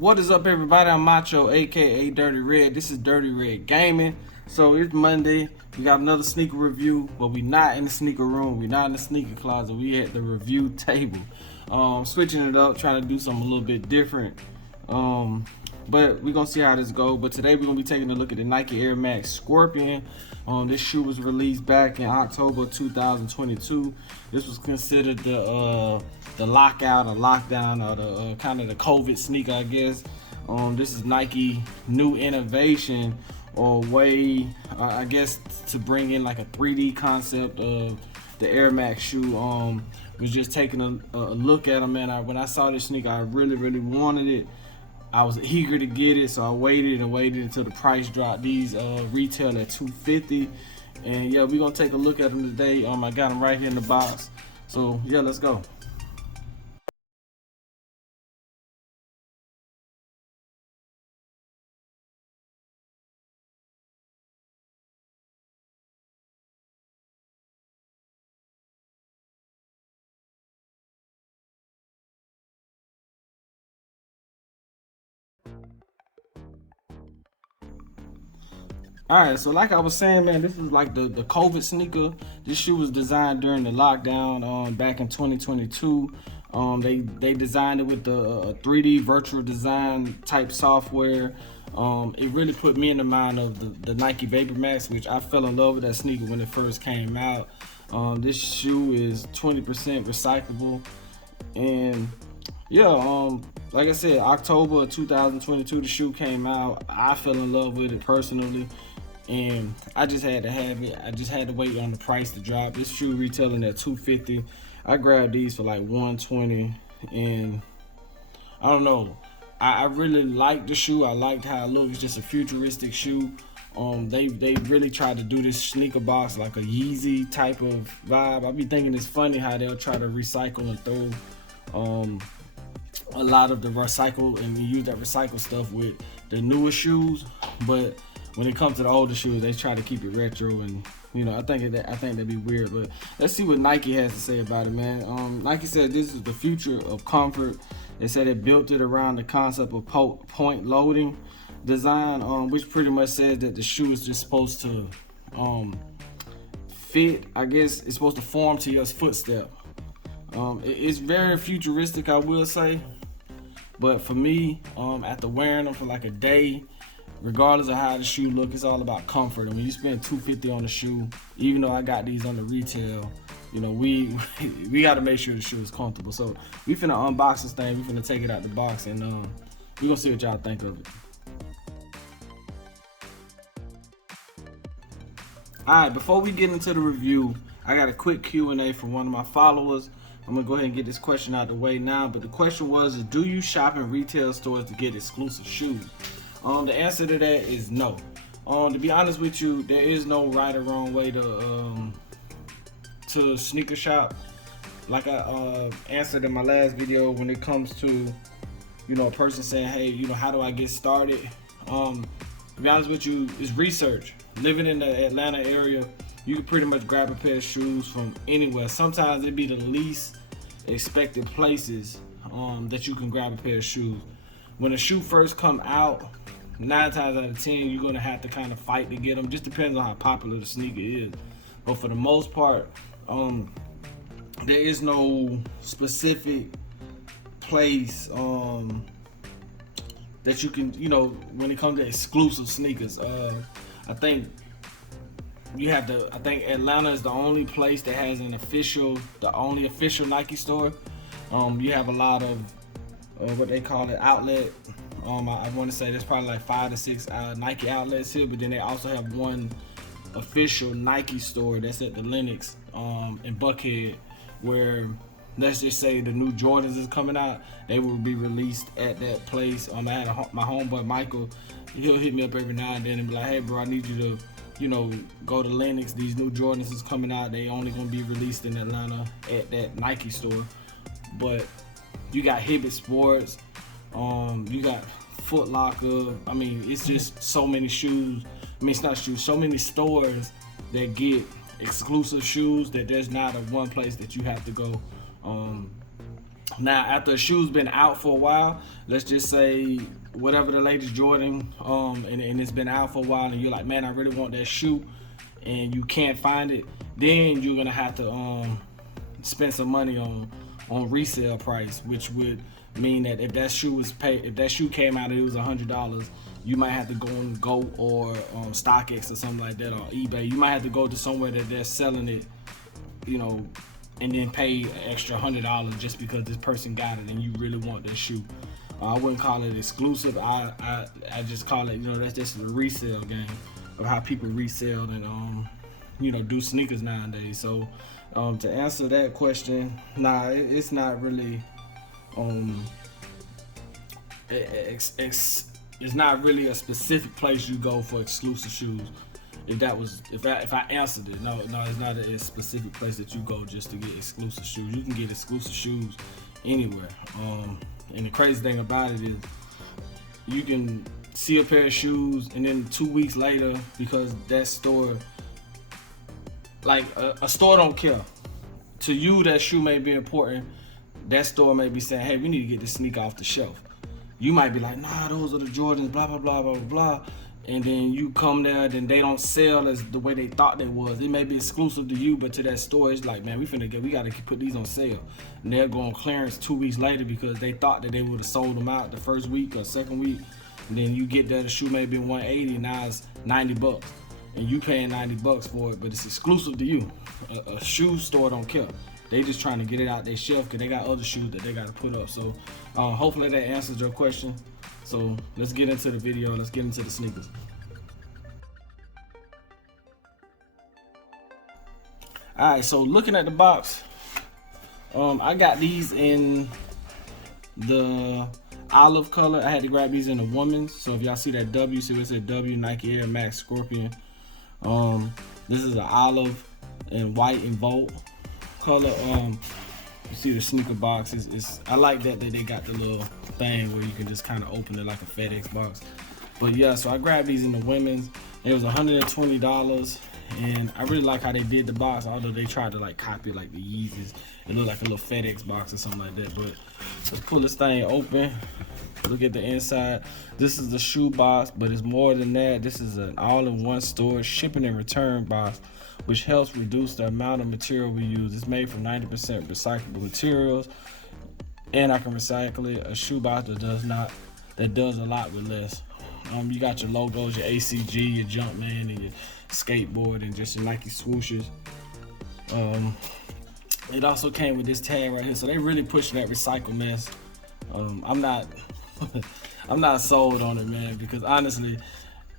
What is up, everybody? I'm Macho, aka Dirty Red. This is Dirty Red Gaming. So it's Monday. We got another sneaker review, but we not in the sneaker room. We not in the sneaker closet. We at the review table. Switching it up, trying to do something a little bit different. But we're gonna see how this goes. But today we're gonna be taking a look at the Nike AirMax Scorpion. This shoe was released back in October 2022. This was considered the lockout or lockdown or the kind of the COVID sneaker, I guess. This is Nike new innovation or way, I guess, to bring in like a 3D concept of the Air Max shoe. Was just taking a look at them, man. When I saw this sneaker, I really wanted it. I was eager to get it, so I waited until the price dropped. These retail at $250, and yeah, we're gonna take a look at them today. I got them right here in the box, so yeah, let's go. All right, so like I was saying, man, this is like the COVID sneaker. This shoe was designed during the lockdown back in 2022. They designed it with the 3D virtual design type software. It really put me in the mind of the Nike vapormax, which I fell in love with that sneaker when it first came out. This shoe is 20% recyclable, and yeah, like I said, October of 2022, the shoe came out. I fell in love with it personally, and I just had to have it. I just had to wait on the price to drop. This shoe retailing at $250. I grabbed these for like $120, and I don't know. I really liked the shoe. I liked how it looked. It's just a futuristic shoe. They really tried to do this sneaker box like a Yeezy type of vibe. I be thinking it's funny how they'll try to recycle and throw a lot of the recycle and use that recycle stuff with the newer shoes, but when it comes to the older shoes, they try to keep it retro, and I think that'd be weird. But let's see what Nike has to say about it, man. Nike said this is the future of comfort. They said it built it around the concept of point loading design, which pretty much says that the shoe is just supposed to fit. I guess it's supposed to form to your footstep. It's very futuristic, I will say, but for me, after wearing them for like a day, regardless of how the shoe look, it's all about comfort. I mean, you spend $250 on the shoe, even though I got these on the retail, we got to make sure the shoe is comfortable. So we finna unbox this thing, we finna take it out the box, and we gonna see what y'all think of it. Alright, before we get into the review, I got a quick Q&A from one of my followers. I'm gonna go ahead and get this question out of the way now, but the question was, do you shop in retail stores to get exclusive shoes? The answer to that is no. To be honest with you, there is no right or wrong way to sneaker shop. Like I answered in my last video, when it comes to a person saying, hey, how do I get started? To be honest with you, it's research. Living in the Atlanta area, you can pretty much grab a pair of shoes from anywhere. Sometimes it be the least expected places that you can grab a pair of shoes. When a shoe first come out, 9 times out of 10, you're gonna have to kind of fight to get them. Just depends on how popular the sneaker is. But for the most part, there is no specific place that you can, when it comes to exclusive sneakers. I think Atlanta is the only place that has the only official Nike store. You have a lot of what they call it, outlet. I want to say there's probably like 5 to 6 Nike outlets here, but then they also have one official Nike store that's at the Lenox in Buckhead, where let's just say the new Jordans is coming out, they will be released at that place. I had my homeboy Michael, he'll hit me up every now and then and be like, hey bro, I need you to go to Lenox. These new Jordans is coming out. They only gonna be released in Atlanta at that Nike store. But you got Hibbett Sports, you got Foot Locker. I mean, it's just so many shoes. I mean, it's not shoes, so many stores that get exclusive shoes that there's not a one place that you have to go. Now, after a shoe's been out for a while, let's just say whatever the latest Jordan, and it's been out for a while, and you're like, man, I really want that shoe, and you can't find it, then you're gonna have to spend some money on resale price, which would mean that if that shoe came out and it was $100, you might have to go on Go or StockX or something like that, or eBay. You might have to go to somewhere that they're selling it, you know, and then pay an extra $100 just because this person got it and you really want that shoe. I wouldn't call it exclusive. I just call it, you know, that's just a resale game of how people resell and you know, do sneakers nowadays. So to answer that question, nah, it's not really it's not really a specific place you go for exclusive shoes. If I answered it, no, it's not a specific place that you go just to get exclusive shoes. You can get exclusive shoes anywhere. And the crazy thing about it is, you can see a pair of shoes, and then 2 weeks later, because that store, like a store don't care. To you, that shoe may be important. That store may be saying, hey, we need to get this sneaker off the shelf. You might be like, nah, those are the Jordans, blah, blah, blah, blah, blah. And then you come there, then they don't sell as the way they thought they was. It may be exclusive to you, but to that store, it's like, man, we gotta put these on sale. And they'll go on clearance 2 weeks later because they thought that they would have sold them out the first week or second week. And then you get there, the shoe may be $180, now it's $90. And you paying $90 for it, but it's exclusive to you. A shoe store don't care. They just trying to get it out their shelf because they got other shoes that they got to put up. So hopefully that answers your question. So let's get into the video. Let's get into the sneakers. All right, so looking at the box, I got these in the olive color. I had to grab these in the women's. So if y'all see that W, see what it said W, Nike AirMax Scorpion. This is an olive and white and Volt color. You see the sneaker box is I like that they got the little thing where you can just kind of open it like a FedEx box. But yeah, so I grabbed these in the women's. It was $120, and I really like how they did the box, although they tried to like copy like the Yeezys. It looked like a little FedEx box or something like that. But let's pull this thing open. Look at the inside. This is the shoe box, but it's more than that. This is an all-in-one storage, shipping and return box, which helps reduce the amount of material we use. It's made from 90% recyclable materials, and I can recycle it. A shoe box that does a lot with less. You got your logos, your ACG, your Jumpman, and your skateboard, and just your Nike swooshes. It also came with this tag right here, so they really pushing that recycle mess. I'm not sold on it, man, because honestly,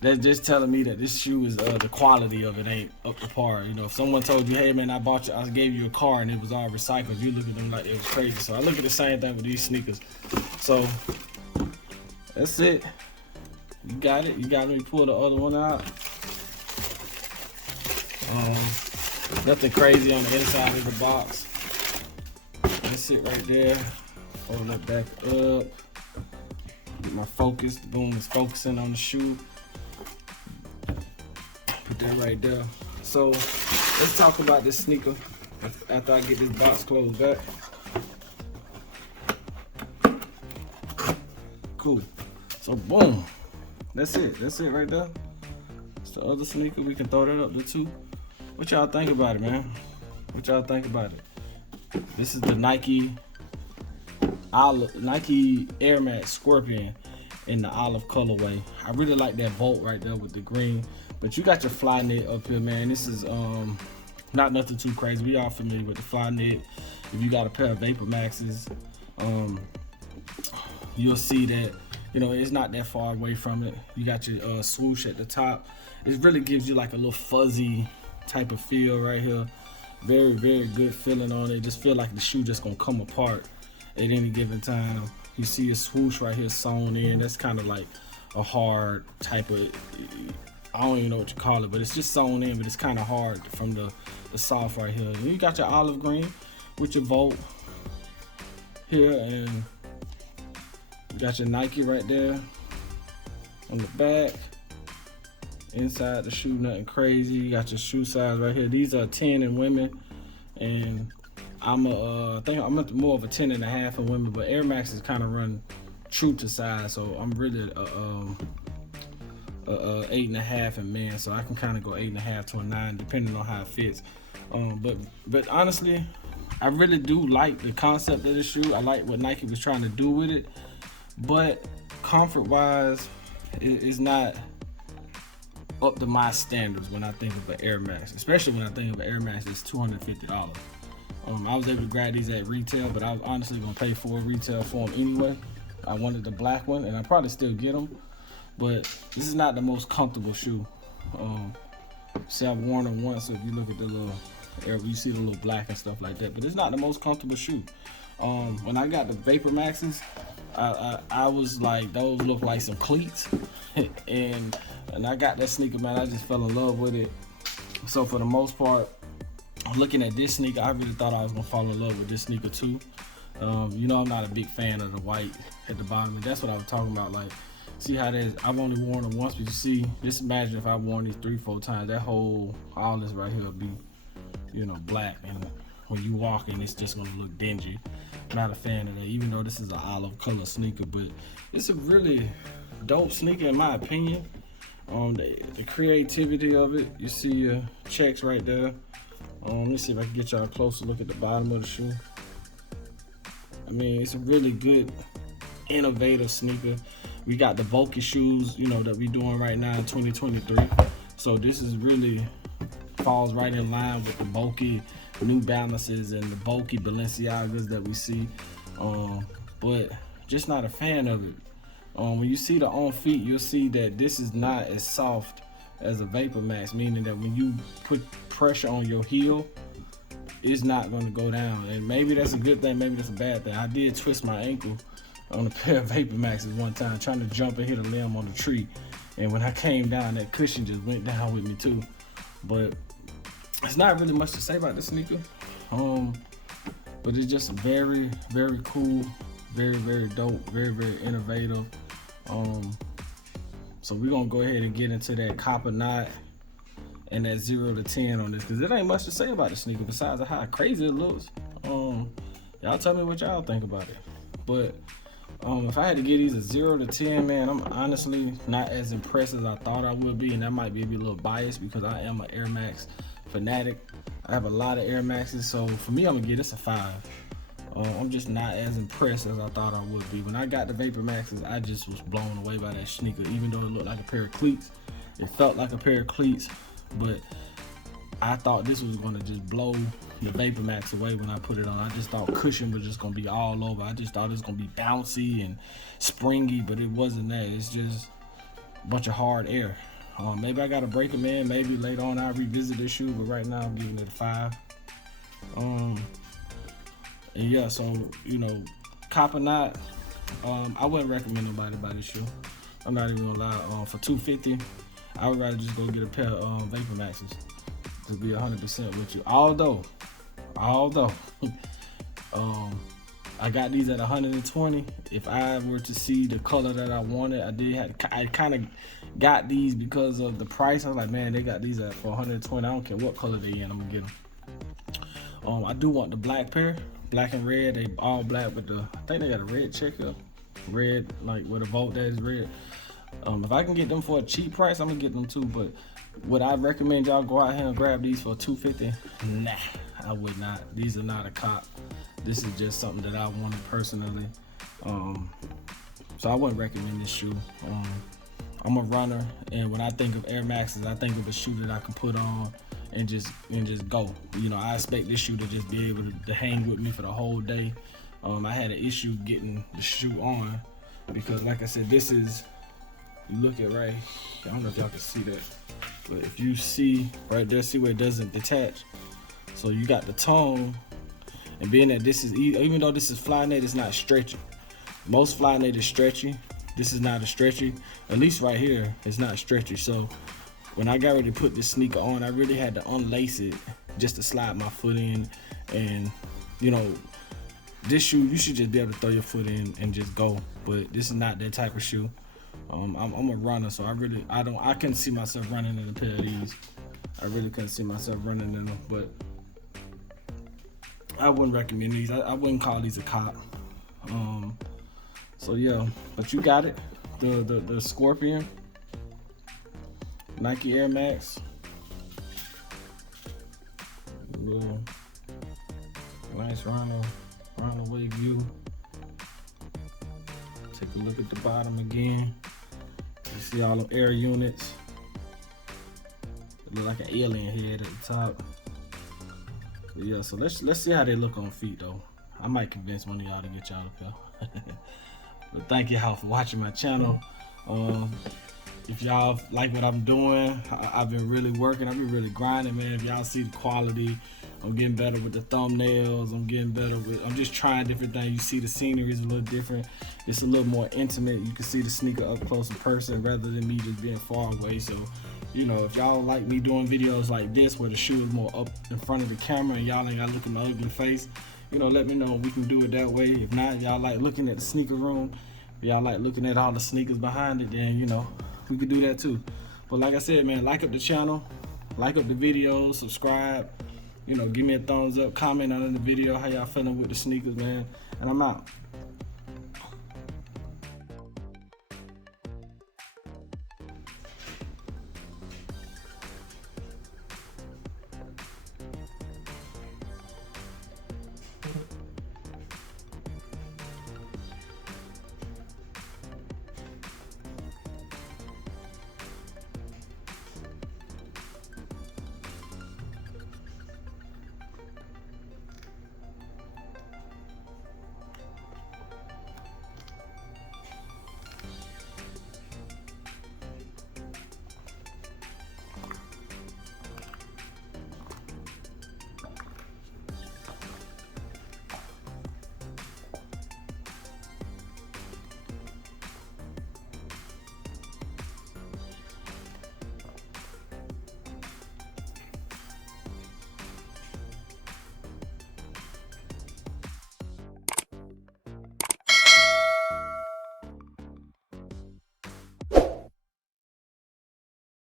they're just telling me that this shoe is the quality of it ain't up to par. You know, if someone told you, hey man, I gave you a car and it was all recycled, you look at them like it was crazy. So I look at the same thing with these sneakers. So that's it. You got it. You got me pull the other one out. Nothing crazy on the inside of the box. That's it right there. Hold it back up. Get my focus. Boom, is focusing on the shoe. Put that right there. So let's talk about this sneaker after I get this box closed back. Cool. So boom. That's it. That's it right there. It's the other sneaker. We can throw that up there too. What y'all think about it, man? What y'all think about it? This is the Nike AirMax Scorpion in the olive colorway. I really like that Volt right there with the green. But you got your Flyknit up here, man. This is not nothing too crazy. We all familiar with the Flyknit. If you got a pair of vapormaxes, you'll see that, you know, it's not that far away from it. You got your swoosh at the top. It really gives you like a little fuzzy type of feel right here. Very, very good feeling on it. Just feel like the shoe just gonna come apart at any given time. You see a swoosh right here sewn in. That's kind of like a hard type of, I don't even know what you call it, but it's just sewn in, but it's kind of hard from the soft right here. And you got your olive green with your Volt here, and you got your Nike right there on the back. Inside the shoe, nothing crazy. You got your shoe size right here. These are 10 in women, and I think I'm more of a 10.5 for women, but Air Max is kind of run true to size, so I'm really 8.5 in men, so I can kind of go 8.5 to a 9 depending on how it fits. But honestly, I really do like the concept of the shoe. I like what Nike was trying to do with it, but comfort wise, it's not up to my standards when I think of an Air Max, especially when I think of an Air Max that's $250. I was able to grab these at retail, but I was honestly gonna pay full retail for them anyway. I wanted the black one, and I probably still get them, but this is not the most comfortable shoe. See, I've worn them once, so if you look at the little area, you see the little black and stuff like that, but it's not the most comfortable shoe. When I got the vapormaxes, I was like, those look like some cleats, and I got that sneaker, man, I just fell in love with it. So for the most part, looking at this sneaker, I really thought I was gonna fall in love with this sneaker too. You know, I'm not a big fan of the white at the bottom, and that's what I was talking about. Like, see how that is? I've only worn them once, but you see, just imagine if I worn these 3-4 times, that whole, all this right here would be, you know, black, and when you walking, it's just gonna look dingy. Not a fan of that, even though this is an olive color sneaker, but it's a really dope sneaker in my opinion. The creativity of it, you see your checks right there. Let me see if I can get y'all a closer look at the bottom of the shoe. I mean, it's a really good, innovative sneaker. We got the bulky shoes, you know, that we doing right now in 2023. So this is really falls right in line with the bulky New Balances and the bulky Balenciagas that we see. But just not a fan of it. When you see the on feet, you'll see that this is not as soft as a VaporMax, meaning that when you put pressure on your heel, it's not going to go down. And maybe that's a good thing, maybe that's a bad thing. I did twist my ankle on a pair of VaporMaxes one time, trying to jump and hit a limb on the tree. And when I came down, that cushion just went down with me too. But it's not really much to say about this sneaker. But it's just very, very cool, very, very dope, very, very innovative. So we're gonna go ahead and get into that copper knot and that 0 to 10 on this, because it ain't much to say about the sneaker besides how crazy it looks. Y'all tell me what y'all think about it. But if I had to give these a 0 to 10, man, I'm honestly not as impressed as I thought I would be, and that might be a little biased because I am an Air Max fanatic. I have a lot of Air Maxes, so for me, I'm gonna give this a 5. I'm just not as impressed as I thought I would be. When I got the Vapor Maxes, I just was blown away by that sneaker. Even though it looked like a pair of cleats, it felt like a pair of cleats, but I thought this was gonna just blow the Vapor Max away when I put it on. I just thought cushion was just gonna be all over. I just thought it was gonna be bouncy and springy, but it wasn't that. It's just a bunch of hard air. Maybe I gotta break them in. Maybe later on I'll revisit this shoe, but right now I'm giving it a 5. And yeah, so, you know, copper knot, I wouldn't recommend nobody buy this shoe. I'm not even gonna lie. For $250, I would rather just go get a pair of Vapor Maxes, to be 100% with you. Although, I got these at 120. If I were to see the color that I wanted, I kind of got these because of the price. I was like, man, they got these for 120. I don't care what color they in, I'm gonna get them. I do want the black pair. Black and red, they all black with I think they got a red checker. Red, like with a bolt that is red. If I can get them for a cheap price, I'm gonna get them too, but would I recommend y'all go out here and grab these for $250? Nah, I would not. These are not a cop. This is just something that I wanted personally. So I wouldn't recommend this shoe. I'm a runner, and when I think of Air Maxes, I think of a shoe that I can put on and just go. You know, I expect this shoe to just be able to hang with me for the whole day. I had an issue getting the shoe on because, like I said, this is, you look at right, I don't know if y'all can see that, but if you see right there, see where it doesn't detach. So you got the tone, and being that this is, even though this is Flyknit, it's not stretchy. Most Flyknit is stretchy. This is not a stretchy, at least right here, it's not stretchy. So when I got ready to put this sneaker on, I really had to unlace it just to slide my foot in. And, you know, this shoe, you should just be able to throw your foot in and just go. But this is not that type of shoe. I'm a runner, so I couldn't see myself running in a pair of these. I really couldn't see myself running in them. But I wouldn't recommend these. I wouldn't call these a cop. So yeah, but you got it. The Scorpion, Nike AirMax. Little nice round the way view. Take a look at the bottom again. You see all them air units. It look like an alien head at the top. But yeah, so let's see how they look on feet though. I might convince one of y'all to get y'all a pair. But thank y'all for watching my channel. If y'all like what I'm doing, I've been really working. I've been really grinding, man. If y'all see the quality, I'm getting better with the thumbnails. I'm just trying different things. You see the scenery is a little different. It's a little more intimate. You can see the sneaker up close in person rather than me just being far away. So, you know, if y'all like me doing videos like this where the shoe is more up in front of the camera and y'all ain't got to look in my ugly face, you know, let me know. We can do it that way. If not, y'all like looking at the sneaker room, if y'all like looking at all the sneakers behind it, then, you know, we could do that too. But like I said, man, like up the channel, like up the video, subscribe, you know, give me a thumbs up, comment on the video how y'all feeling with the sneakers, man, and I'm out.